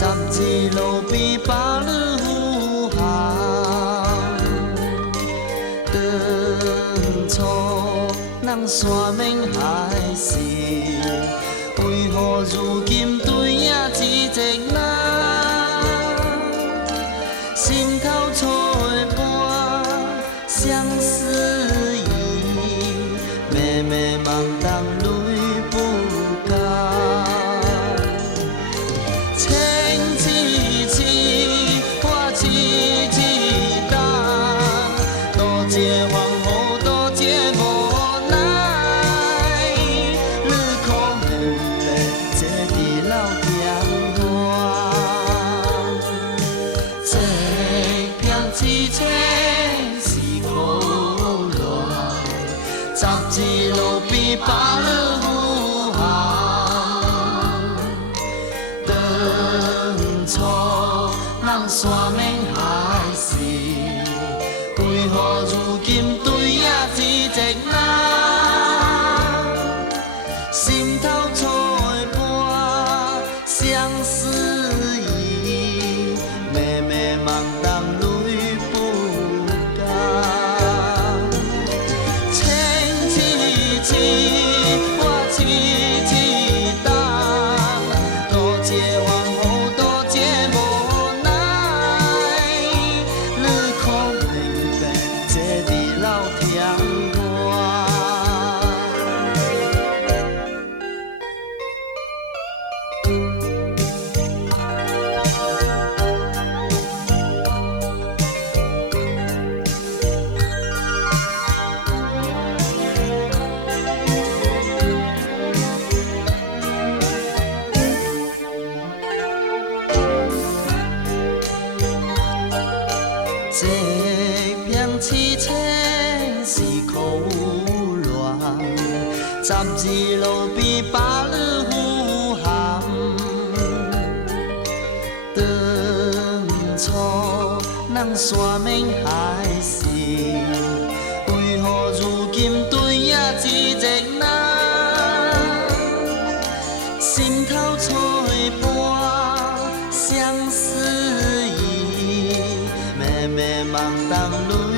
十字路边把你扶航，当初咱山盟海誓，为何如今对影只一人？心头错的伴，相思意，迷迷茫茫泪不干。千次次，我痴痴等，多一个往后，多一个无奈。你可明白，这地老天寒。这片凄清是苦恋，十字路边把你扶航。当初咱山盟海誓，为何如今对影只一人？心头错的伴，相思意，迷迷茫茫泪不干。千次次，我痴痴等，多一个往后，多一个无奈。你可明白，这地老天寒。这片凄清是苦恋，十字路边把你扶航。当初咱山盟海誓，为何如今对影只一人？心头错的伴，相思意。迷迷茫茫。